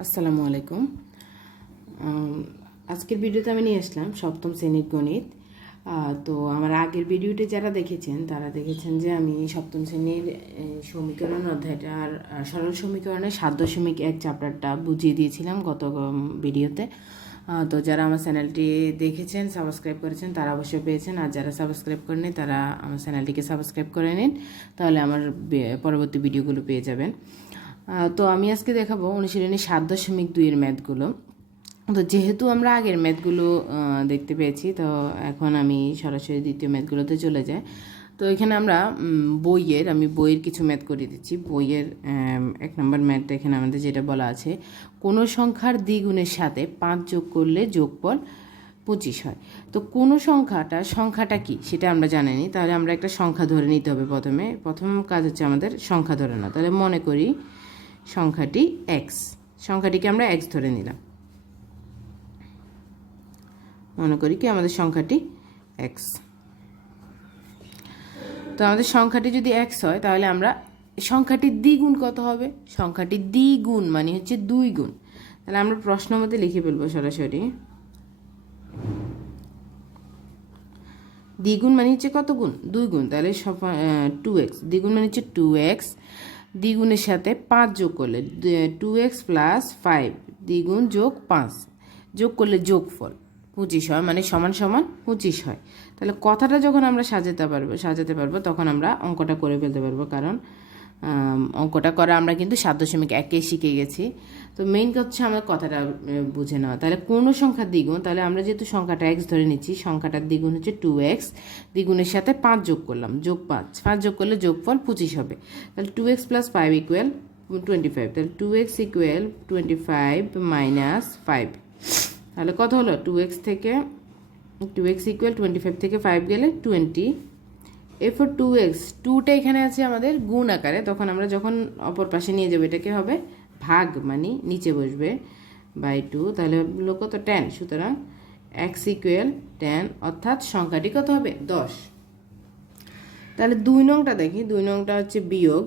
আসসালামু আলাইকুম। আজকের ভিডিওতে আমি নিয়ে আসলাম সপ্তম শ্রেণীর গণিত। তো আমার আগের ভিডিওটি যারা দেখেছেন তারা দেখেছেন যে আমি সপ্তম শ্রেণীর সমীকরণ অধ্যায়টার সরল সমীকরণের 7.1 চ্যাপ্টারটা বুঝিয়ে দিয়েছিলাম গত ভিডিওতে। তো যারা আমার চ্যানেলটি দেখেছেন, সাবস্ক্রাইব করেছেন তারা অবশ্যই পেয়েছেন, আর যারা সাবস্ক্রাইব করেনি তারা আমার চ্যানেলটিকে সাবস্ক্রাইব করে নিন, তাহলে আমার পরবর্তী ভিডিওগুলো পেয়ে যাবেন। তো আমি আজকে দেখাবো অনুশীলনী 7.2 ম্যাথগুলো। তো যেহেতু আমরা আগের ম্যাথগুলো দেখতে পেয়েছি, তো এখন আমি সরাসরি দ্বিতীয় ম্যাথগুলোতে চলে যাই। তো এখানে আমরা আমি বইয়ের কিছু ম্যাথ করে দিচ্ছি। বইয়ের 1 নম্বর ম্যাথটা এখানে আমাদের যেটা বলা আছে, কোনো সংখ্যার দ্বিগুণের সাথে 5 যোগ করলে যোগফল 25 হয়। তো কোনো সংখ্যাটা কি সেটা আমরা জানিনি, তাহলে আমরা একটা সংখ্যা ধরে নিতে হবে। প্রথম কাজ হচ্ছে আমাদের সংখ্যা ধরে না। তাহলে মনে করি সংখ্যাটি এক্স, সংখ্যাটিকে আমরা এক্স ধরে নিলাম। মনে করি কি আমাদের সংখ্যাটি এক্স। তো আমাদের সংখ্যাটি যদি এক্স হয়, তাহলে আমরা সংখ্যাটির দ্বিগুণ কত হবে? সংখ্যাটির দ্বিগুণ মানে হচ্ছে 2 গুণ। তাহলে আমরা প্রশ্ন মতে লিখে ফেলবো সরাসরি। দ্বিগুণ মানে হচ্ছে কত গুণ? 2 গুণ। তাহলে 2x, দ্বিগুণ মানে হচ্ছে 2x, দ্বিগুণের সাথে 5 যোগ করলে 2x প্লাস 5, দ্বিগুণ যোগ 5 যোগ করলে যোগফল 25 হয়, মানে সমান সমান 25 হয়। তাহলে কথাটা যখন আমরা সাজাতে পারবো তখন আমরা অঙ্কটা করে ফেলতে পারবো, কারণ অঙ্কটা করা আমরা কিন্তু 7.1 শিখে গেছি। তো মেইন হচ্ছে আমরা কথাটা বুঝে নেওয়া। তাহলে কোনো সংখ্যার দ্বিগুণ, তাহলে আমরা যেহেতু সংখ্যাটা এক্স ধরে নিচ্ছি, সংখ্যাটার দ্বিগুণ হচ্ছে 2x, দ্বিগুণের সাথে 5 যোগ করলাম, যোগ 5 যোগ করলে যোগফল 25 হবে। তাহলে 2x প্লাস 5 ইকুয়াল 25। তাহলে 2x ইকুয়াল 25 মাইনাস 5, তাহলে কত হলো? 2x ইকুয়াল 25 থেকে 5 গেলে 20। এরপর 2x, 2টা এখানে আছে আমাদের গুণ আকারে, তখন আমরা যখন অপর পাশে নিয়ে যাবো এটাকে হবে ভাগ, মানে নিচে বসবে বাই 2, তাহলে হলো কত? 10। সুতরাং x ইকুয়াল 10, অর্থাৎ সংখ্যাটি কত হবে? 10। তাহলে 2 নংটা দেখি। 2 নংটা হচ্ছে বিয়োগ।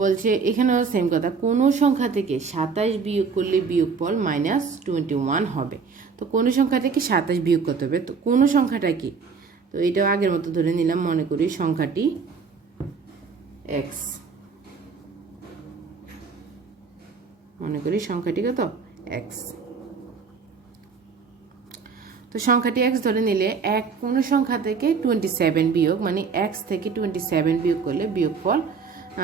বলছে এখানেও সেম কথা, কোনো সংখ্যা থেকে 27 বিয়োগ করলে বিয়োগফল -21 হবে। তো কোনো সংখ্যা থেকে 27 বিয়োগ করতে হবে। তো কোনো সংখ্যাটা কি? তো এটাও আগের মতো ধরে নিলাম। মনে করি সংখ্যাটি এক্স, মনে করি সংখ্যাটি কত? এক্স। তো সংখ্যাটি এক্স ধরে নিলে কোনো সংখ্যা থেকে 27 বিয়োগ, মানে এক্স থেকে 27 বিয়োগ করলে বিয়োগফল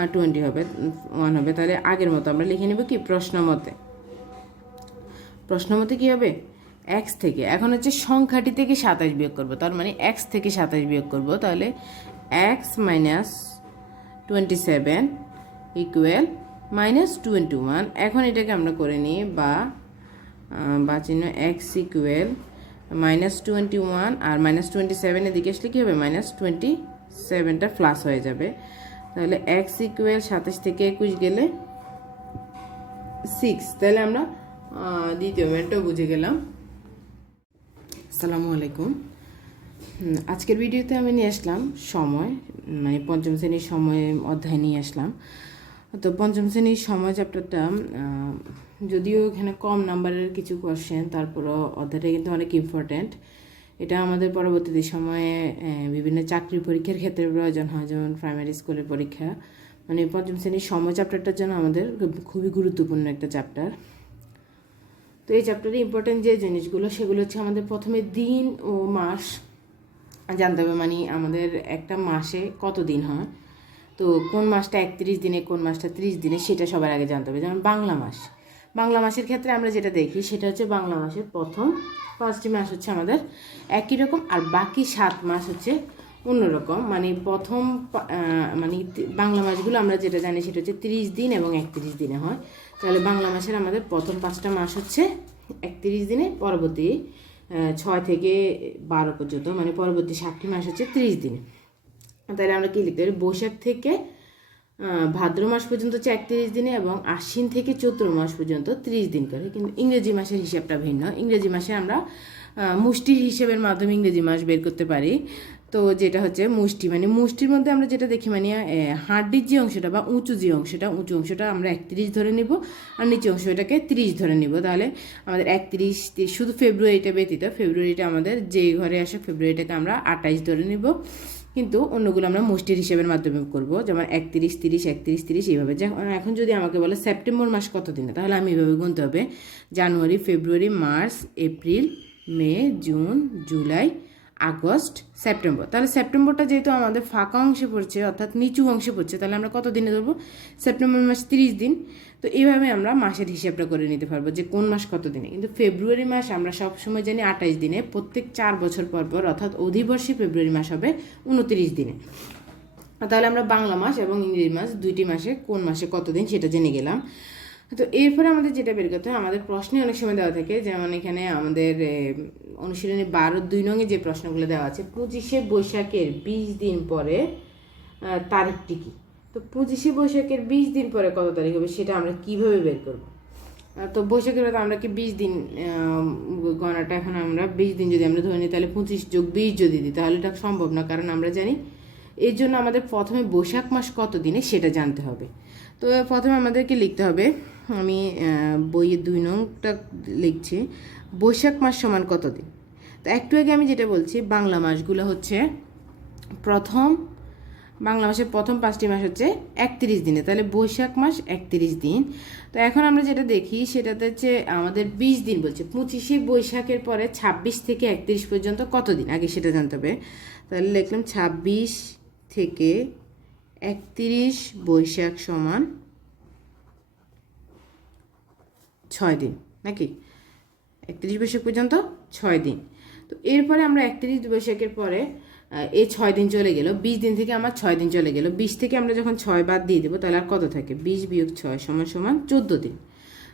1 হবে। তাহলে আগের মতো আমরা লিখে নেব কি? প্রশ্ন মতে কি হবে? এক্স থেকে, এখন হচ্ছে সংখ্যাটি থেকে 27 বিয়োগ করবো, তার মানে এক্স থেকে 27 বিয়োগ করবো। তাহলে এক্স মাইনাস 27 ইকুয়াল -21। এখন এটাকে আমরা করে নিই বা চিহ্ন এক্স ইকুয়াল -21, আর -27 এদিকে আসলে কী হবে? -27টা প্লাস হয়ে যাবে। তাহলে এক্স ইকুয়াল 27 থেকে 21 গেলে 6। তাহলে আমরা দ্বিতীয় ম্যাথটাও বুঝে গেলাম। আসসালামু আলাইকুম। আজকের ভিডিওতে আমি নিয়ে আসলাম সময়, মানে পঞ্চম শ্রেণীর সময় অধ্যায় নিয়ে আসলাম। তো পঞ্চম শ্রেণীর সময় চ্যাপ্টারটা, যদিও এখানে কম নাম্বারের কিছু কোয়েশ্চেন, তারপরও অধ্যায়টা কিন্তু অনেক ইম্পর্ট্যান্ট। এটা আমাদের পরবর্তী সময়ে বিভিন্ন চাকরি পরীক্ষার ক্ষেত্রে প্রয়োজন হয়, যেমন প্রাইমারি স্কুলের পরীক্ষা। মানে পঞ্চম শ্রেণীর সময় চ্যাপ্টারটার জন্য আমাদের খুবই গুরুত্বপূর্ণ একটা চ্যাপ্টার। তো এই চ্যাপ্টারে ইম্পর্টেন্ট যে জিনিসগুলো, সেগুলো হচ্ছে আমাদের প্রথমে দিন ও মাস জানতে হবে, মানে আমাদের একটা মাসে কত দিন হয়। তো কোন মাসটা 31 দিনে, কোন মাসটা 30 দিনে, সেটা সবার আগে জানতে হবে। যেমন বাংলা মাসের ক্ষেত্রে আমরা যেটা দেখি সেটা হচ্ছে বাংলা মাসের প্রথম 5টি মাস হচ্ছে আমাদের একই রকম, আর বাকি 7 মাস হচ্ছে অন্যরকম। মানে মানে বাংলা মাসগুলো আমরা যেটা জানি সেটা হচ্ছে 30 দিন এবং 31 দিনে হয়। তাহলে বাংলা মাসের আমাদের প্রথম 5টা মাস হচ্ছে 31 দিনে, পরবর্তী 6 থেকে 12 পর্যন্ত, মানে পরবর্তী 7টি মাস হচ্ছে 30 দিনে। তাহলে আমরা কী লিখতে পারি? বৈশাখ থেকে ভাদ্র মাস পর্যন্ত হচ্ছে 31 দিনে, এবং আশ্বিন থেকে চৈত্র মাস পর্যন্ত 30 দিন করে। কিন্তু ইংরেজি মাসের হিসাবটা ভিন্ন। ইংরেজি মাসে আমরা মুষ্টির হিসেবের মাধ্যমে ইংরেজি মাস বের করতে পারি। তো যেটা হচ্ছে মুষ্টি, মানে মুষ্টির মধ্যে আমরা যেটা দেখি মানে হাড্ডির যে অংশটা বা উঁচু অংশটা আমরা 31 ধরে নিব, আর নিচু অংশটাকে 30 ধরে নিব। তাহলে আমাদের 31 শুধু ফেব্রুয়ারিটা ব্যতীত, ফেব্রুয়ারিটা আমাদের যে ঘরে আসে ফেব্রুয়ারিটাকে আমরা 28 ধরে নিব, কিন্তু অন্যগুলো আমরা মুষ্টির হিসেবের মাধ্যমে করব, যেমন 31, 30, 31, 30 এইভাবে। এখন যদি আমাকে বলে সেপ্টেম্বর মাস কত দিনে, তাহলে আমি এইভাবে গুনতে হবে: জানুয়ারি, ফেব্রুয়ারি, মার্চ, এপ্রিল, মে, জুন, জুলাই, আগস্ট, সেপ্টেম্বর। তাহলে সেপ্টেম্বরটা যেহেতু আমাদের ফাঁকা অংশে পড়ছে, অর্থাৎ নিচু অংশে পড়ছে, তাহলে আমরা কত দিনে ধরবো? সেপ্টেম্বর মাস 30 দিন। তো এইভাবে আমরা মাসের হিসাবটা করে নিতে পারবো যে কোন মাস কত দিনে। কিন্তু ফেব্রুয়ারি মাস আমরা সবসময় জানি 28 দিনে, প্রত্যেক 4 বছর পর পর, অর্থাৎ অধিবর্ষে ফেব্রুয়ারি মাস হবে 29 দিনে। তাহলে আমরা বাংলা মাস এবং ইংরেজি মাস দুইটি মাসে কোন মাসে কত দিন সেটা জেনে গেলাম। তো এরপরে আমাদের যেটা বের করতে হয়, আমাদের প্রশ্নে অনেক সময় দেওয়া থাকে, যেমন এখানে আমাদের অনুশীলনী 12-2 নঙে যে প্রশ্নগুলো দেওয়া আছে, 25শে বৈশাখের 20 দিন পরে তারিখটি কী? তো 25শে বৈশাখের 20 দিন পরে কত তারিখ হবে সেটা আমরা কিভাবে বের করব? তো বৈশাখের তো আমরা কি 20 দিন গণনাটা এখন আমরা 20 দিন যদি আমরা ধরে নিই, তাহলে 25 + 20 যদি দিই, তাহলে এটা সম্ভব না, কারণ আমরা জানি। এর জন্য আমাদের প্রথমে বৈশাখ মাস কত দিনে সেটা জানতে হবে। তো প্রথমে আমাদেরকে লিখতে হবে, আমি বইয়ের 2 নংটা লিখছি, বৈশাখ মাস সমান কত দিন। তো একটু আগে আমি যেটা বলছি, বাংলা মাসগুলো হচ্ছে বাংলা মাসের প্রথম 5টি মাস হচ্ছে 31 দিনে, তাহলে বৈশাখ মাস 31 দিন। তো এখন আমরা যেটা দেখি সেটাতে হচ্ছে আমাদের 20 দিন বলছে, 25শে বৈশাখের পরে 26 থেকে 31 পর্যন্ত কত দিন, আগে সেটা জানতে হবে। তাহলে লিখলাম 26 থেকে 31 বৈশাখ সমান 6 দিন, নাকি 31 বৈশাখ পর্যন্ত 6 দিন। তো এরপরে আমরা 31 বৈশাখের পরে এই 6 দিন চলে গেল, 20 দিন থেকে আমার 6 দিন চলে গেল, 20 থেকে আমরা যখন 6 বাদ দিয়ে দেবো তাহলে আর কত থাকে? 20 - 6 সমান 14 দিন।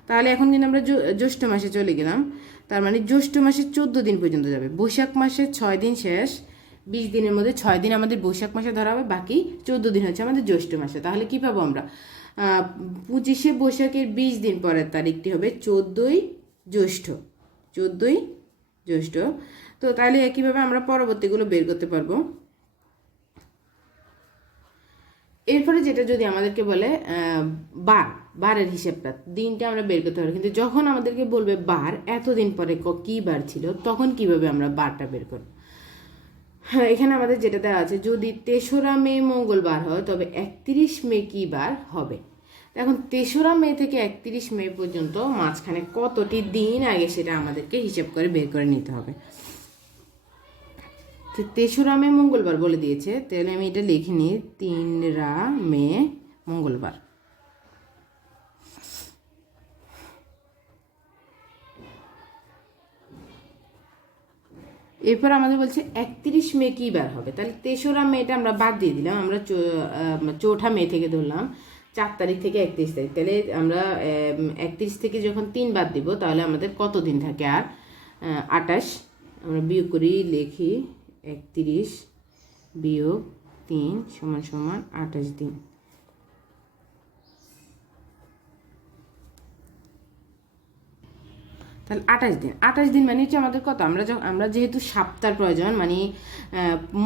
তাহলে এখন কিন্তু আমরা জ্যৈষ্ঠ মাসে চলে গেলাম, তার মানে জ্যৈষ্ঠ মাসে 14 দিন পর্যন্ত যাবে। বৈশাখ মাসে 6 দিন শেষ, 20 দিনের মধ্যে 6 দিন আমাদের বৈশাখ মাসে ধরা হবে, বাকি 14 দিন হচ্ছে আমাদের জ্যৈষ্ঠ মাসে। তাহলে কি পাবো আমরা? 25শে বৈশাখের 20 দিন পরের তারিখটি হবে 14ই জ্যৈষ্ঠ, 14ই জ্যৈষ্ঠ। তো তাহলে একইভাবে আমরা পরবর্তীগুলো বের করতে পারবো। এরপরে যেটা যদি আমাদেরকে বলে বারের হিসেবটা, দিনটা আমরা বের করতে পারবো, কিন্তু যখন আমাদেরকে বলবে বার এতদিন পরে কি বার ছিল, তখন কিভাবে আমরা বারটা বের করবো? হ্যাঁ, এখানে আমাদের যেটা দেওয়া আছে, যদি 3রা মে মঙ্গলবার হয় তবে 31 মে কি বার হবে? এখন 3রা মে থেকে 31 মে পর্যন্ত মাঝখানে কতটি দিন আগে সেটা আমাদেরকে হিসেব করে বের করে নিতে হবে। 3রা মে মঙ্গলবার বলে দিয়েছে, তাহলে আমি এটা লিখে নিই, 3রা মে মঙ্গলবার। এরপর আমাদের বলছে 31 মে কী বার হবে, তাহলে 3রা মেটা আমরা বাদ দিয়ে দিলাম, আমরা 4ঠা মে থেকে ধরলাম 4 তারিখ থেকে 31 তারিখ, তাহলে আমরা 31 থেকে যখন 3 বাদ দিব তাহলে আমাদের কত দিন থাকে? আর 28। আমরা বিয়োগ করি, লিখি 31 - 3 = 28 দিন। তাহলে 28 দিন মানে হচ্ছে আমাদের কত? আমরা যেহেতু সপ্তাহের প্রয়োজন, মানে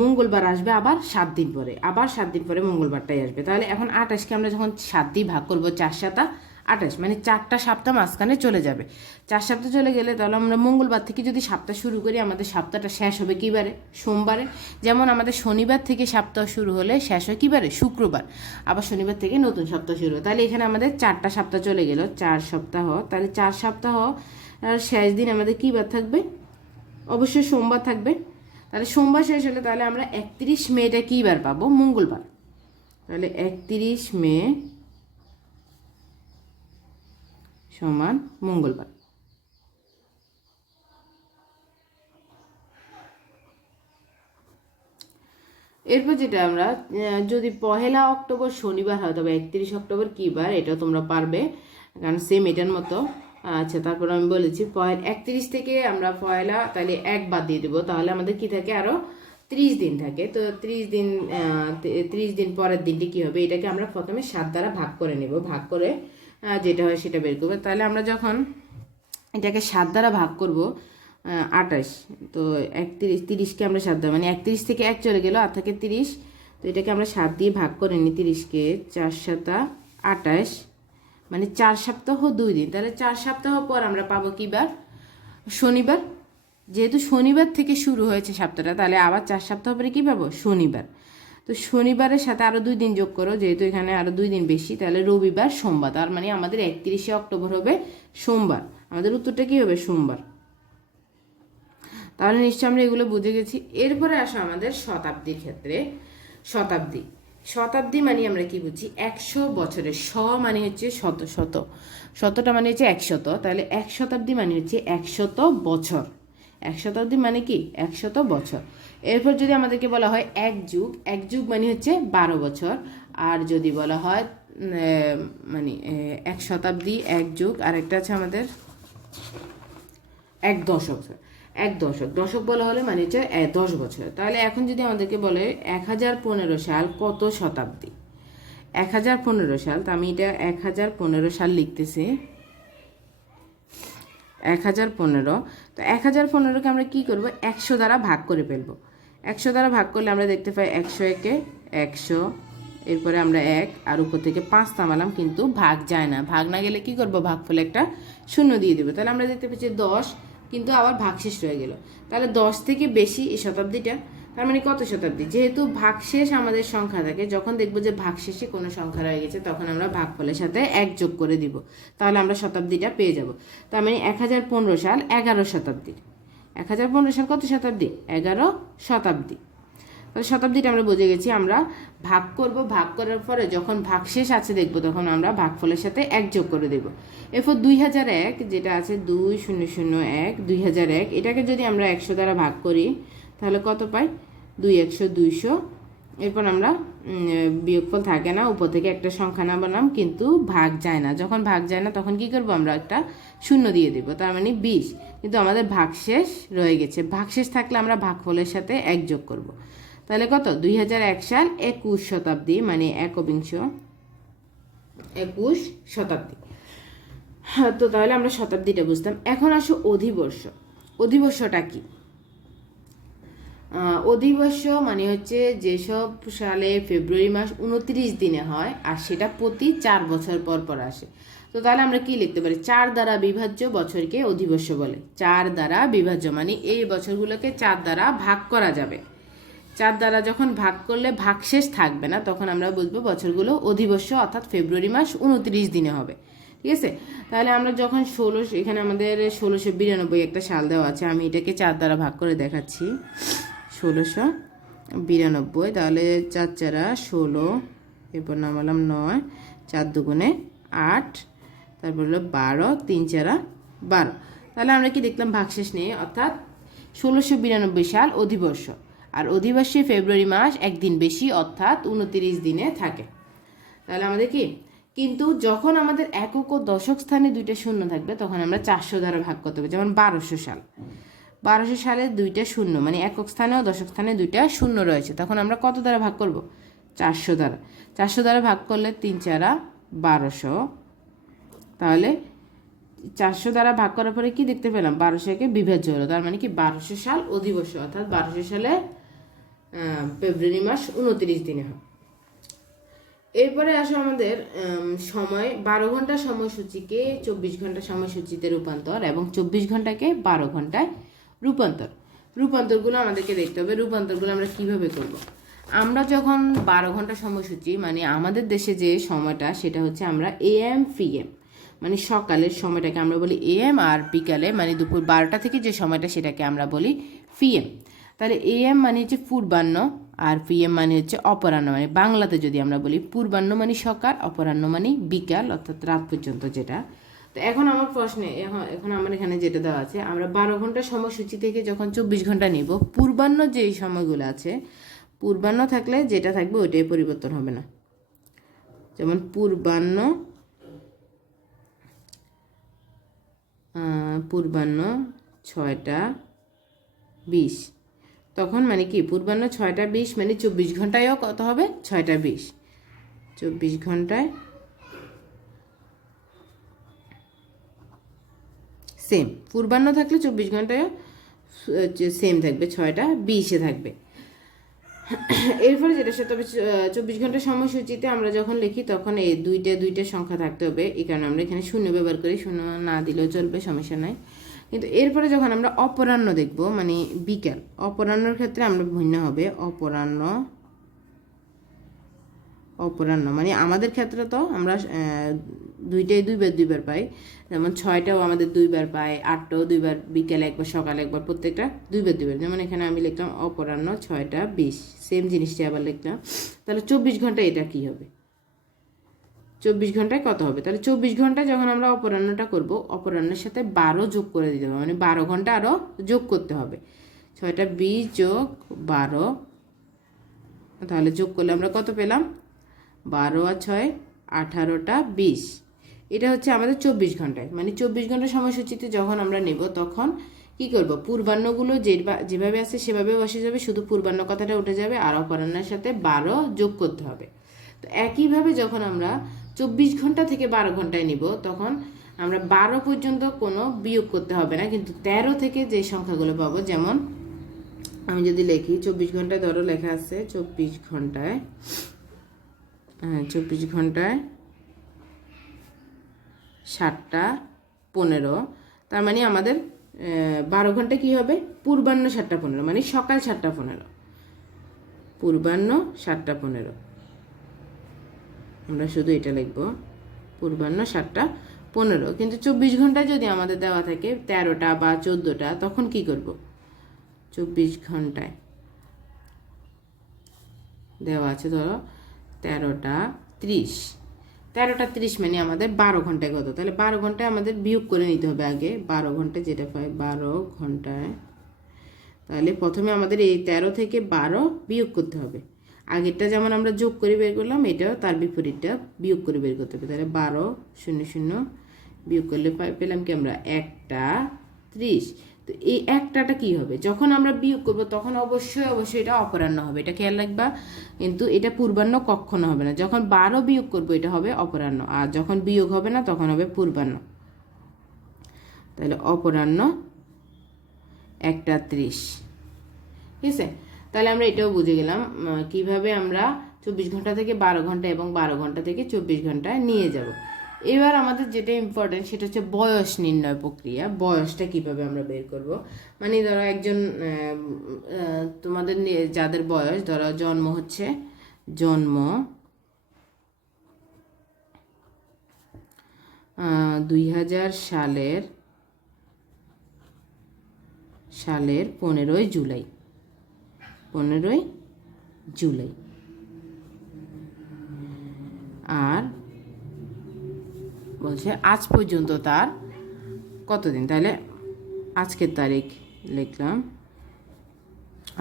মঙ্গলবার আসবে আবার 7 দিন পরে, আবার 7 দিন পরে মঙ্গলবারটাই আসবে। তাহলে এখন 28কে আমরা যখন 7 দিয়ে ভাগ করবো, 4 × 7 = 28, মানে 4টা সপ্তাহ মাঝখানে চলে যাবে। 4 সপ্তাহ চলে গেলে তাহলে আমরা মঙ্গলবার থেকে যদি সপ্তাহ শুরু করি, আমাদের সপ্তাহটা শেষ হবে কী বারে? সোমবারে। যেমন আমাদের শনিবার থেকে সপ্তাহ শুরু হলে শেষ হয় কী বারে? শুক্রবার। আবার শনিবার থেকে নতুন সপ্তাহ শুরু হয়। তাহলে এখানে আমাদের 4টা সপ্তাহ চলে গেল, 4 সপ্তাহ। তাহলে 4 সপ্তাহ আর শেষ দিন আমাদের কী বার থাকবে? অবশ্যই সোমবার থাকবে। তাহলে সোমবার শেষ হলে তাহলে আমরা 31 মেটা কী বার পাবো? মঙ্গলবার। তাহলে 31 মে সমান মঙ্গলবার। এরপর যেটা আমরা, যদি 1 অক্টোবর শনিবার হয় তবে 31 অক্টোবর কী বার, এটাও তোমরা পারবে, কারণ সেম এটার মতো। আচ্ছা, তারপর আমি বলেছি 31 থেকে আমরা 1 তাহলে 1 বাদ দিয়ে দেবো, তাহলে আমাদের কি থাকে? আরও 30 দিন থাকে। তো 30 দিন পরের দিনটি কী হবে? এটাকে আমরা প্রথমে 7 দ্বারা ভাগ করে নেব, ভাগ করে যেটা হয় সেটা বের করবো। তাহলে আমরা যখন এটাকে 7 দ্বারা ভাগ করব, 28, তো 31, 30কে আমরা 7 দেবো, মানে 31 থেকে 1 চলে গেল, আর থাকে 30, তো এটাকে আমরা 7 দিয়ে ভাগ করে নিই। 30কে 4 7 28, মানে 4 সপ্তাহ 2 দিন। তাহলে 4 সপ্তাহ পর আমরা পাবো কি বার? শনিবার। যেহেতু শনিবার থেকে শুরু হয়েছে সপ্তাহটা, তাহলে আবার 4 সপ্তাহ পরে কী পাবো? শনিবার। তো শনিবারের সাথে আরও 2 দিন যোগ করো, যেহেতু এখানে আরও 2 দিন বেশি, তাহলে রবিবার, সোমবার। তার মানে আমাদের 31শে অক্টোবর হবে সোমবার। আমাদের উত্তরটা কী হবে? সোমবার। তাহলে নিশ্চয়ই আমরা এগুলো বুঝে গেছি। এরপরে আসো আমাদের শতাব্দীর ক্ষেত্রে। শতাব্দী, শতাব্দী মানে আমরা কি বুঝি? 100 বছরের। মানে হচ্ছে শত, শতটা মানে হচ্ছে 100, তাহলে 1 শতাব্দী মানে হচ্ছে 100 বছর। 1 শতাব্দী মানে কি? 100 বছর। এরপর যদি আমাদেরকে বলা হয় 1 যুগ, 1 যুগ মানে হচ্ছে 12 বছর। আর যদি বলা হয় মানে 1 শতাব্দী, 1 যুগ, আর একটা আছে আমাদের 1 দশক। 1 দশক, দশক বলা হলে মানে হচ্ছে 10 বছর। তাহলে এখন যদি আমাদেরকে বলে 1015 সাল কত শতাব্দী? 1015 সাল, তো আমি এটা 1015 সাল লিখতেছি। 1015, তো 1015কে আমরা কি করব? 100 দ্বারা ভাগ করে ফেলবো। 100 দ্বারা ভাগ করলে আমরা দেখতে পাই 100 একে 100, এরপরে আমরা 1 আর উপর থেকে 5 নামালাম, কিন্তু ভাগ যায় না। ভাগ না গেলে কি করব? ভাগফলে একটা শূন্য দিয়ে দেবো। তাহলে আমরা দেখতে পাচ্ছি 10, কিন্তু আবার ভাগশেষ রয়ে গেল। তাহলে 10 থেকে বেশি এই শতাব্দীটা, তার মানে কত শতাব্দী? যেহেতু ভাগশেষ আমাদের সংখ্যা থাকে, যখন দেখবো যে ভাগশেষে কোনো সংখ্যা রয়ে গেছে, তখন আমরা ভাগফলের সাথে 1 যোগ করে দিব, তাহলে আমরা শতাব্দীটা পেয়ে যাব। তার মানে 1015 সাল 11 শতাব্দী। 1015 সাল কত শতাব্দী? 11 শতাব্দী। তাহলে শতাব্দীটা আমরা বুঝে গেছি। আমরা ভাগ করব, ভাগ করার পরে যখন ভাগশেষ আছে দেখবো, তখন আমরা ভাগফলের সাথে 1 যোগ করে দেব। এরপর 2001 যেটা আছে 2001, 2001, এটাকে যদি আমরা 100 দ্বারা ভাগ করি, তাহলে কত পাই? 2 100 200। এরপর আমরা বিয়োগফল থাকে না, উপর থেকে একটা সংখ্যা নামালাম, কিন্তু ভাগ যায় না। যখন ভাগ যায় না, তখন কি করব? আমরা একটা শূন্য দিয়ে দেব, তার মানে 20। কিন্তু আমাদের ভাগশেষ রয়ে গেছে। ভাগশেষ থাকলে আমরা ভাগফলের সাথে 1 যোগ করব। তাহলে কত? 2001 সাল 21 শতাব্দী, মানে একবিংশ 21 শতাব্দী। তো তাহলে আমরা শতাব্দীটা বুঝতাম। এখন আসো অধিবর্ষ। অধিবর্ষটা কি? অধিবর্ষ মানে হচ্ছে যেসব সালে ফেব্রুয়ারি মাস 29 দিনে হয়, আর সেটা প্রতি 4 বছর পর পর আসে। তো তাহলে আমরা কি লিখতে পারি? 4 দ্বারা বিভাজ্য বছরকে অধিবর্ষ বলে। 4 দ্বারা বিভাজ্য মানে এই বছরগুলোকে 4 দ্বারা ভাগ করা যাবে। 4 দ্বারা যখন ভাগ করলে ভাগশেষ থাকবে না, তখন আমরা বুঝবো বছরগুলো অধিবর্ষ, অর্থাৎ ফেব্রুয়ারি মাস 29 দিনে হবে। ঠিক আছে? তাহলে আমরা যখন 16, এখানে আমাদের 1692 একটা সাল দেওয়া আছে, আমি এটাকে 4 দ্বারা ভাগ করে দেখাচ্ছি। 1692, তাহলে 4 4 16, এরপর নামালাম 9, 4 দুগুণে 8, তারপর হলো 12, 3 4 12। তাহলে আমরা কি দেখলাম? ভাগশেষ নেই, অর্থাৎ 1692 সাল অধিবর্ষ। আর অধিবর্ষে ফেব্রুয়ারি মাস 1 দিন বেশি, অর্থাৎ 29 দিনে থাকে। তাহলে আমাদের কি? কিন্তু যখন আমাদের একক ও দশক স্থানে 2টা শূন্য থাকবে, তখন আমরা 400 দ্বারা ভাগ করতে হবে। যেমন 1200 সাল, 1200 সালে 2টা শূন্য, মানে একক স্থানে ও দশক স্থানে 2টা শূন্য রয়েছে, তখন আমরা কত দ্বারা ভাগ করব? 400 দ্বারা। 400 দ্বারা ভাগ করলে 3 4 1200। তাহলে 400 দ্বারা ভাগ করার পরে কি দেখতে পেলাম? 1200কে বিভাজ্য হলো, তার মানে কি 1200 সাল অধিবর্ষ, অর্থাৎ 1200 সালে ফেব্রুয়ারি মাস 29 দিনে হয়। এরপরে আসো আমাদের সময়। 12 ঘন্টা সময়সূচিকে 24 ঘন্টা সময়সূচিতে রূপান্তর, এবং 24 ঘন্টাকে 12 ঘন্টায় রূপান্তর। রূপান্তরগুলো আমাদেরকে দেখতে হবে। রূপান্তরগুলো আমরা কিভাবে করব? আমরা যখন 12 ঘন্টা সময়সূচি, মানে আমাদের দেশে যে সময়টা, সেটা হচ্ছে আমরা AM PM, মানে সকালের সময়টাকে আমরা বলি AM, আর বিকালে মানে দুপুর 12টা থেকে যে সময়টা, সেটাকে আমরা বলি PM। তাহলে AM মানে হচ্ছে পূর্বাহ্ন, আর PM মানে হচ্ছে অপরাহ্ন। মানে বাংলাতে যদি আমরা বলি, পূর্বাহ্ন মানে সকাল, অপরাহ্ন মানে বিকাল, অর্থাৎ রাত পর্যন্ত যেটা। তো এখন আমার প্রশ্নে, এখন আমার এখানে যেটা দেওয়া আছে, আমরা 12 ঘন্টা সময়সূচি থেকে যখন 24 ঘন্টা নিব, পূর্বাহ্ন যেই সময়গুলো আছে, পূর্বাহ্ন থাকলে যেটা থাকবে ওইটাই পরিবর্তন হবে না। যেমন পূর্বাহ্ন 6টা 20, তখন মানে কি পূর্বাহ্ন 6টা 20, মানে 24 ঘন্টায়ও কত হবে? 6টা 20। 24 ঘন্টায় সেম, পূর্বাহ্ন থাকলে 24 ঘন্টায়ও সেম থাকবে, 6টা 20-এ থাকবে। এরপরে যেটা সেটা হবে 24 ঘন্টা সময়সূচিতে আমরা যখন লিখি তখন এই দুইটা সংখ্যা থাকতে হবে, এই কারণে আমরা এখানে শূন্য ব্যবহার করি, শূন্য না দিলেও চলবে, সমস্যা নাই। কিন্তু এরপরে যখন আমরা অপরাহ্ন দেখব মানে বিকাল, অপরাহ্নর ক্ষেত্রে আমরা ভিন্ন হবে অপরাহ্ন মানে আমাদের ক্ষেত্রে তো আমরা দুইটাই দুইবার পাই, যেমন 6টাও আমাদের 2বার পাই, 8টাও 2বার, বিকেলে একবার, সকালে একবার, প্রত্যেকটা 2বার। যেমন এখানে আমি লিখলাম অপরাহ্ন 6টা 20, সেম জিনিসটি আবার লিখলাম। তাহলে 24 ঘন্টা এটা কি হবে, 24 ঘন্টায় কত হবে? তাহলে 24 ঘন্টায় যখন আমরা অপরাহ্নটা করব, অপরাহ্নের সাথে 12 যোগ করে দিতে হবে, মানে 12 ঘন্টা আরও যোগ করতে হবে। 6টা 20 যোগ 12, তাহলে যোগ করলে আমরা কত পেলাম? 12 আর 6 18টা 20। এটা হচ্ছে আমাদের 24 ঘন্টায়, মানে 24 ঘন্টা সময়সূচিতে যখন আমরা নেব তখন কি করব, পূর্বাহ্নগুলো যেভাবে আছে সেভাবে বসে যাবে, শুধু পূর্বাহ্ন কথাটা উঠে যাবে, আর অপরাহ্নের সাথে 12 যোগ করতে হবে। তো একইভাবে যখন আমরা 24 ঘন্টা থেকে 12 ঘন্টায় নিব তখন আমরা 12 পর্যন্ত কোনো বিয়োগ করতে হবে না, কিন্তু 13 থেকে যে সংখ্যাগুলো পাবো, যেমন আমি যদি লিখি 24 ঘন্টায়, ধরো লেখা আছে 24 ঘন্টায় 7টা 15, তার মানে আমাদের 12 ঘন্টা কী হবে, পূর্বাহ্ন 7টা 15, মানে সকাল 7টা 15, পূর্বাহ্ন 7টা 15, আমরা শুধু এটা লিখব পূর্বাহ্ন 7টা 15। কিন্তু 24 ঘন্টায় যদি আমাদের দেওয়া থাকে 13টা বা 14টা, তখন কি করব, 24 ঘন্টায় দেওয়া আছে ধরো 13টা 30, মানে আমাদের 12 ঘন্টায় কত, তাহলে 12 ঘন্টায় আমাদের বিয়োগ করে নিতে হবে আগে, 12 ঘন্টায় যেটা পাই 12 ঘন্টায়, তাহলে প্রথমে আমাদের এই 13 থেকে 12 বিয়োগ করতে হবে। আগেরটা যেমন আমরা যোগ করে বের করলাম, এটাও তার বিপরীতটা বিয়োগ করে বের করতে হবে। তাহলে 12 0 0 বিয়োগ করলে পেলাম কি আমরা 1টা 30। তো এই একটাটা কি হবে, যখন আমরা বিয়োগ করব তখন অবশ্যই এটা অপরাহ্ন হবে, এটা খেয়াল রাখবা। কিন্তু এটা পূর্বাহ্ন কখনো হবে না, যখন 12 বিয়োগ করব এটা হবে অপরাহ্ন, আর যখন বিয়োগ হবে না তখন হবে পূর্বাহ্ন। তাহলে অপরাহ্ন 1টা 30, ঠিক আছে। তাহলে আমরা এটাও বুঝে গেলাম কিভাবে আমরা 24 ঘন্টা থেকে 12 ঘন্টা এবং 12 ঘন্টা থেকে 24 ঘন্টায় নিয়ে যাব। এবার আমাদের যেটা ইম্পর্টেন্ট সেটা হচ্ছে বয়স নির্ণয় প্রক্রিয়া। বয়সটা কিভাবে আমরা বের করব, মানে ধরো একজন তোমাদের যাদের বয়স, ধরো জন্ম 2000 সালের 15ই জুলাই, আর বলছে আজ পর্যন্ত তার কতদিন। তাহলে আজকের তারিখ লিখলাম,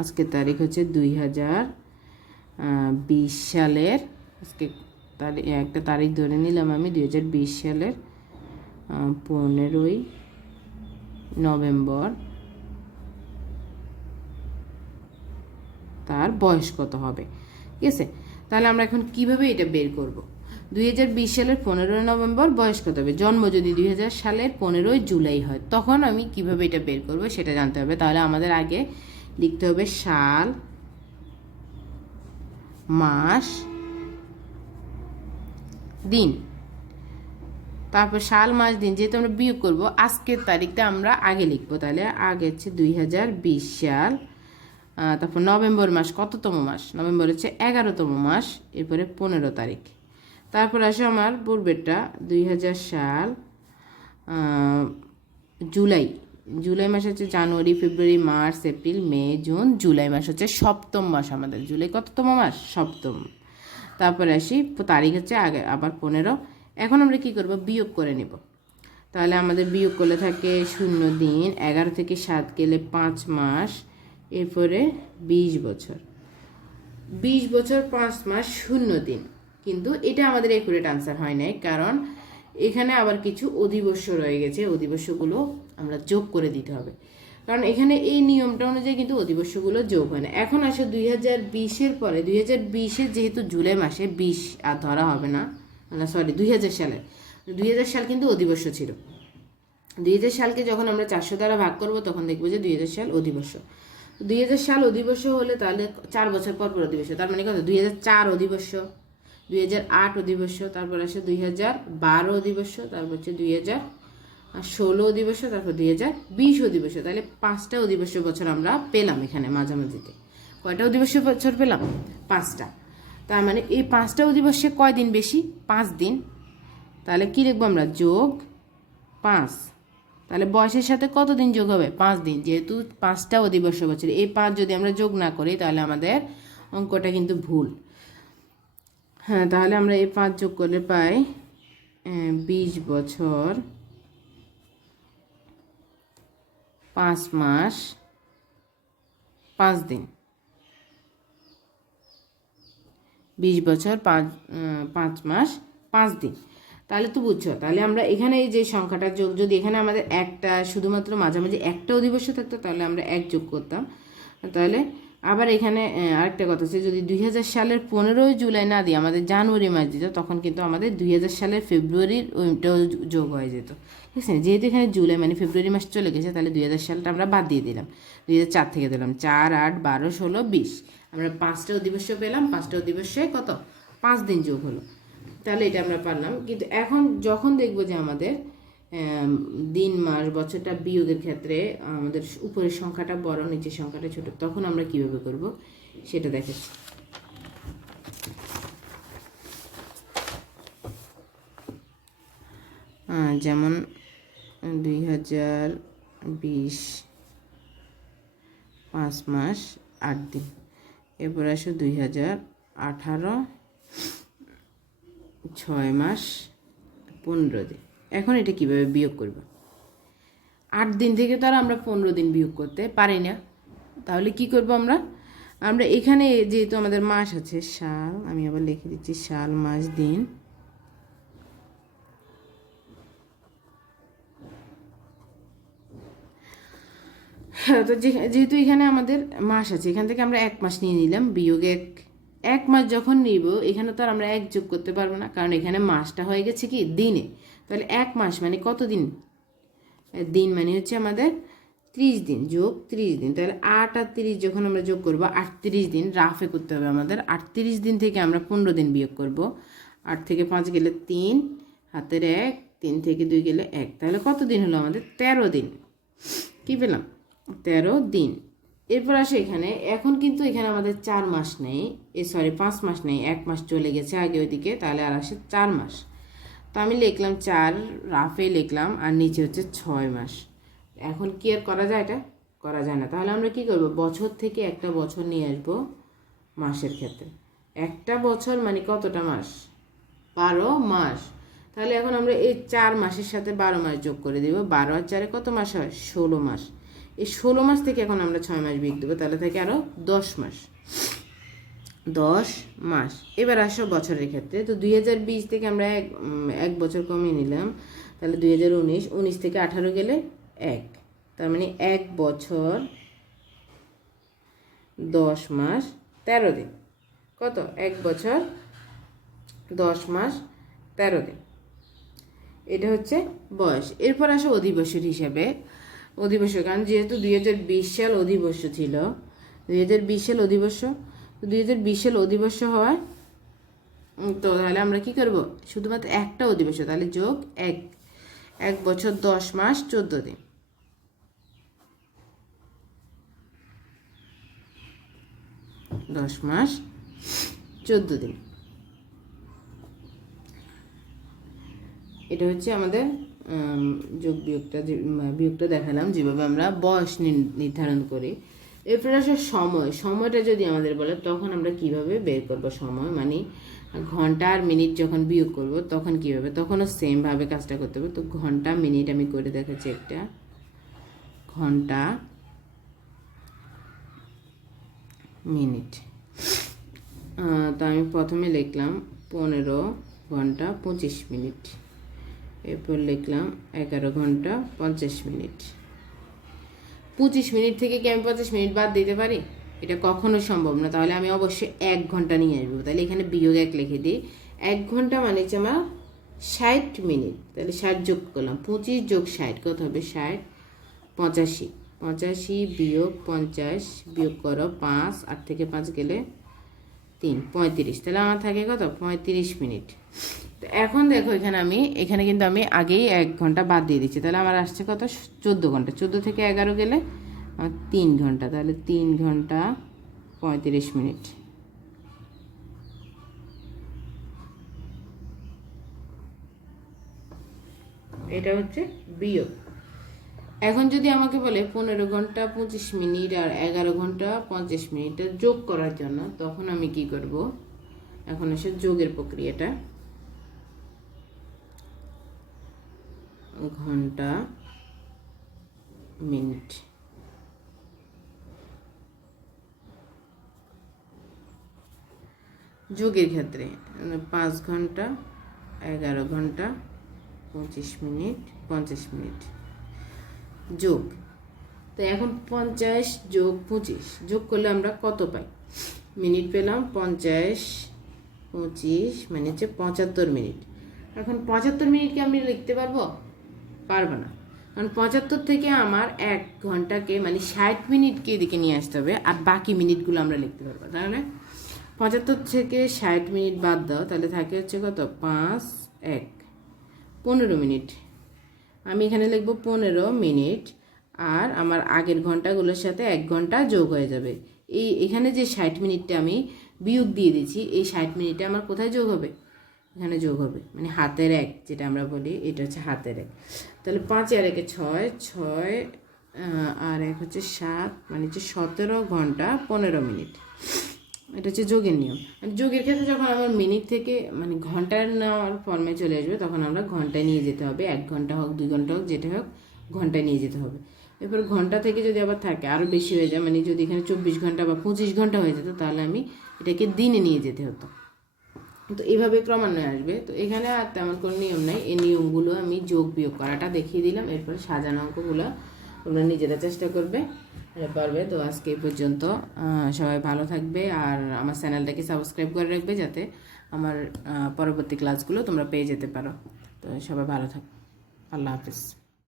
আজকের তারিখ হচ্ছে 2020 সালের, আজকে একটা তারিখ ধরে নিলাম আমি, 2020 সালের 15ই নভেম্বর তার বয়স কত হবে, ঠিক আছে। তাহলে আমরা এখন কিভাবে এটা বের করব, 2020 সালের 15ই নভেম্বর বয়স কত হবে, জন্ম যদি 2000 সালের 15ই জুলাই হয়, তখন আমি কিভাবে এটা বের করব সেটা জানতে হবে। তাহলে আমাদের আগে লিখতে হবে সাল, মাস, দিন, তারপর সাল মাস দিন, যেহেতু আমরা বিয়োগ করব আজকের তারিখটা আমরা আগে লিখবো। তাহলে আগে হচ্ছে 2020 সাল, তারপর নভেম্বর মাস, কততম মাস, নভেম্বর হচ্ছে 11তম মাস, এরপরে 15 তারিখ। তারপর আসে আমার পূর্বেরটা 2000 সাল জুলাই মাস হচ্ছে জানুয়ারি, ফেব্রুয়ারি, মার্চ, এপ্রিল, মে, জুন, জুলাই মাস হচ্ছে 7ম মাস আমাদের। জুলাই কততম মাস, 7ম। তারপরে আসি তারিখ হচ্ছে আগে আবার 15। এখন আমরা কি করব, বিয়োগ করে নেব। তাহলে আমাদের বিয়োগ করলে থাকে 0 দিন, 11 থেকে 7 গেলে 5 মাস, এরপরে 20 বছর, 20 বছর 5 মাস 0 দিন। কিন্তু এটা আমাদের একুরেট আনসার হয় নাই, কারণ এখানে আবার কিছু অধিবর্ষ রয়ে গেছে, অধিবর্ষগুলো আমরা যোগ করে দিতে হবে, কারণ এখানে এই নিয়মটা অনুযায়ী কিন্তু অধিবর্ষগুলো যোগ হয় না। এখন আসে 2020-এর পরে, 2020-এর যেহেতু জুলাই মাসে 20 আর ধরা হবে না, সরি 2000 সালের, 2000 সাল কিন্তু অধিবর্ষ ছিল, 2000 সালকে যখন আমরা 400 দ্বারা ভাগ করব তখন দেখবো যে 2000 সাল অধিবর্ষ। 2000 সাল অধিবর্ষ হলে তাহলে 4 বছর পর পর অধিবর্ষ, তার মানে কত 2004 অধিবর্ষ, 2008 অধিবর্ষ, তারপর আসে 2012 অধিবর্ষ, তারপর হচ্ছে 2016 অধিবর্ষ, তারপর 2020 অধিবর্ষ। তাহলে 5টা অধিবর্ষ বছর আমরা পেলাম এখানে মাঝামাঝিতে। কয়টা অধিবর্ষ বছর পেলাম? 5টা। তার মানে এই 5টা অধিবর্ষে কয় দিন বেশি? 5 দিন। তাহলে কি লিখবো আমরা? যোগ 5। তাহলে বয়সের সাথে কত দিন যোগ হবে? 5 দিন। যেহেতু 5টা অধিবর্ষ বছর, এই 5 যদি আমরা যোগ না করি তাহলে আমাদের অঙ্কটা কিন্তু ভুল। হ্যাঁ, তাহলে আমরা এই 5 যোগ করলে পাই 20 বছর 5 মাস 5 দিন। 20 বছর 5 মাস 5 দিন। তাহলে তো বুঝছো, তাহলে আমরা এখানে এই যে সংখ্যাটা যোগ, যদি এখানে আমাদের একটা শুধুমাত্র মাঝামাঝি একটা অধিবর্ষ থাকতো তাহলে আমরা 1 যোগ করতাম। তাহলে আবার এখানে আরেকটা কথা আছে, যদি 2000 সালের 15 জুলাই না দিয়ে আমাদের জানুয়ারি মাস দিত তখন কিন্তু আমাদের 2000 সালের ফেব্রুয়ারির ওইটাও যোগ হয়ে যেত। ঠিক আছে, যেহেতু এখানে জুলাই মানে ফেব্রুয়ারি মাস চলে গেছে তাহলে 2000 সালটা আমরা বাদ দিয়ে দিলাম, 2004 থেকে দিলাম 4, 8, 12, 16, 20। আমরা 5টা অধিবর্ষ পেলাম, 5টা অধিবর্ষে কত? 5 দিন যোগ হলো। তাহলে এটা আমরা পারলাম। কিন্তু এখন যখন দেখবো যে আমাদের দিন মাস বছরটা বিয়োগের ক্ষেত্রে আমাদের উপরের সংখ্যাটা বড় নিচের সংখ্যাটা ছোট, তখন আমরা কিভাবে করব সেটা দেখাচ্ছি। যেমন 2020 5 মাস 8 দিন। এরপর আসো 2018 6 মাস 15 দিন। এখন এটা কিভাবে বিয়োগ করব? 8 দিন থেকে তো আর আমরা 15 দিন বিয়োগ করতে পারি না। তাহলে কি করব আমরা? আমরা এখানে যেহেতু আমাদের মাস আছে সাল, আমি আবার লিখে দিচ্ছি সাল মাস দিন। তো যেহেতু এখানে আমাদের মাস আছে, এখান থেকে আমরা 1 মাস নিয়ে নিলাম, বিয়োগ 1 মাস যখন নিব এখানে তো আর আমরা 1 যোগ করতে পারবো না, কারণ এখানে মাসটা হয়ে গেছে কি দিনে। তাহলে 1 মাস মানে কত দিন? দিন মানে হচ্ছে আমাদের 30 দিন যোগ 30 দিন। তাহলে 8 আর 30 যখন আমরা যোগ করবো 38 দিন রাফে করতে হবে আমাদের। 38 দিন থেকে আমরা 15 দিন বিয়োগ করব। 8 থেকে 5 গেলে 3, হাতের 1, 3 থেকে 2 গেলে 1। তাহলে কত দিন হলো আমাদের? 13 দিন। কি পেলাম? 13 দিন। এরপর আসে এখানে, এখন কিন্তু এখানে আমাদের 4 মাস নেই, 5 মাস নেই, 1 মাস চলে গেছে আগে ওইদিকে, তাহলে আর আসে 4 মাস। তো আমি লিখলাম 4, রাফে লিখলাম, আর নিচে হচ্ছে 6 মাস। এখন কি আর করা যায়? এটা করা যায় না। তাহলে আমরা কি করব? বছর থেকে একটা বছর নিয়ে আসবো মাসের ক্ষেত্রে। একটা বছর মানে কতটা মাস? 12 মাস। তাহলে এখন আমরা এই 4 মাসের সাথে 12 মাস যোগ করে দেব। 12 আর 4 কত মাস হয়? 16 মাস। এই 16 মাস থেকে এখন আমরা 6 মাস বিয়োগ দেবো, তাহলে থেকে আরও 10 মাস। 10 মাস। এবার আসো বছরের ক্ষেত্রে। তো 2020 থেকে আমরা এক বছর কমিয়ে নিলাম, তাহলে 2019, 19 থেকে 18 গেলে 1, তার মানে 1 বছর 10 মাস 13 দিন। কত? 1 বছর 10 মাস 13 দিন। এটা হচ্ছে বয়স। এরপর আসো অধিবর্ষের হিসাবে। অধিবর্ষ, কারণ যেহেতু 2020 সাল অধিবর্ষ ছিল, 2020 সাল অধিবর্ষ, 2020 সাল অধিবর্ষ হওয়ায় তো তাহলে আমরা কি করব? শুধুমাত্র একটা অধিবর্ষ, তাহলে যোগ 1 বছর 10 মাস 14 দিন। 10 মাস 14 দিন। এটা হচ্ছে আমাদের যোগ বিয়োগটা দেখালাম যেভাবে আমরা বয়স নির্ধারণ করি। এরপরে আসে সময়টা যদি আমাদের বলে তখন আমরা কিভাবে বের করব সময়, মানে ঘন্টা আর মিনিট যখন বিয়োগ করব তখন কিভাবে, তখনও সেমভাবে কাজটা করতে হবে। তো ঘন্টা মিনিট আমি করে দেখাচ্ছি। একটা ঘন্টা মিনিট, তো আমি প্রথমে লিখলাম 15 ঘন্টা 25 মিনিট, এরপর লিখলাম 11 ঘন্টা 50 মিনিট। 25 মিনিট থেকে কি আমি 50 মিনিট বাদ দিতে পারি? এটা কখনো সম্ভব না। তাহলে আমি অবশ্যই 1 ঘন্টা নিয়ে আসবো। তাহলে এখানে বিয়োগ 1 লিখে দিই। 1 ঘন্টা মানে হচ্ছে আমার 60 মিনিট, তাহলে 60 যোগ করলাম, 25 যোগ 60 কত হবে? 60, 85, 85 বিয়োগ 50 বিয়োগ করো 5, 8 থেকে 5 গেলে 3, 35, তাহলে আমার থাকে কত? 35 মিনিট। তো এখন দেখো এখানে কিন্তু আমি আগেই 1 ঘন্টা বাদ দিয়ে দিচ্ছি, তাহলে আমার আসছে কত? 14 ঘন্টা। 14 থেকে 11 গেলে আমার 3 ঘন্টা, তাহলে 3 ঘন্টা 35 মিনিট। এটা হচ্ছে বিয়োগ। এখন যদি আমাকে বলে 15 ঘন্টা 25 মিনিট আর 11 ঘন্টা 50 মিনিট যোগ করার জন্য, তখন আমি কি করব? এখন আসে যোগের প্রক্রিয়াটা। ঘন্টা মিনিট, যোগের ক্ষেত্রে 5 ঘন্টা 11 ঘন্টা 25 মিনিট 50 মিনিট যোগ। তো এখন 50 যোগ 25 যোগ করলে আমরা কত পাই? মিনিট পেলাম 50, 25 মানে হচ্ছে 75 মিনিট। এখন 75 মিনিটকে আমি লিখতে পারবো? পারবো না, কারণ 75 থেকে আমার 1 ঘন্টাকে মানে 60 মিনিটকে এদিকে নিয়ে আসতে হবে, আর বাকি মিনিটগুলো আমরা লিখতে পারবো। তাহলে 75 থেকে 60 মিনিট বাদ দাও, তাহলে থাকে হচ্ছে কত? 5, 1, 15 মিনিট। আমি এখানে লিখবো 15 মিনিট, আর আমার আগের ঘন্টাগুলোর সাথে 1 ঘন্টা যোগ হয়ে যাবে। এখানে যে 60 মিনিটটা আমি বিয়োগ দিয়ে দিচ্ছি, এই 60 মিনিটটা আমার কোথায় যোগ হবে? এখানে যোগ হবে, মানে হাতের 1 যেটা আমরা বলি, এটা হচ্ছে হাতের 1। তাহলে 5 আর 1 6, 6 আর 1 হচ্ছে 7, মানে হচ্ছে 17 ঘন্টা 15 মিনিট। এটা হচ্ছে যোগের নিয়ম। যোগের ক্ষেত্রে যখন আমার মিনিট থেকে মানে ঘন্টার নেওয়ার ফর্মে চলে আসবে, তখন আমরা ঘন্টায় নিয়ে যেতে হবে। 1 ঘন্টা হোক 2 ঘন্টা হোক যেটা হোক, ঘন্টায় নিয়ে যেতে হবে। এরপর ঘন্টা থেকে যদি আবার থাকে আরও বেশি হয়ে যায়, মানে যদি এখানে 24 ঘন্টা বা 25 ঘন্টা হয়ে যেত, তাহলে আমি এটাকে দিনে নিয়ে যেতে হতো। তো এইভাবে ক্রমান্বয়ে আসবে। তো এখানে আর তেমন কোনো নিয়ম নাই, এই নিয়মগুলো আমি যোগ বিয়োগ করাটা দেখিয়ে দিলাম। এরপরে সাজানো অঙ্কগুলো তোমরা নিজেরা চেষ্টা করবে, পারবে। তো আজকে এই পর্যন্ত, সবাই ভালো থাকবে, আর আমার চ্যানেলটাকে সাবস্ক্রাইব করে রাখবে, যাতে আমার পরবর্তী ক্লাসগুলো তোমরা পেয়ে যেতে পারো। তো সবাই ভালো থাকো, আল্লাহ হাফিজ।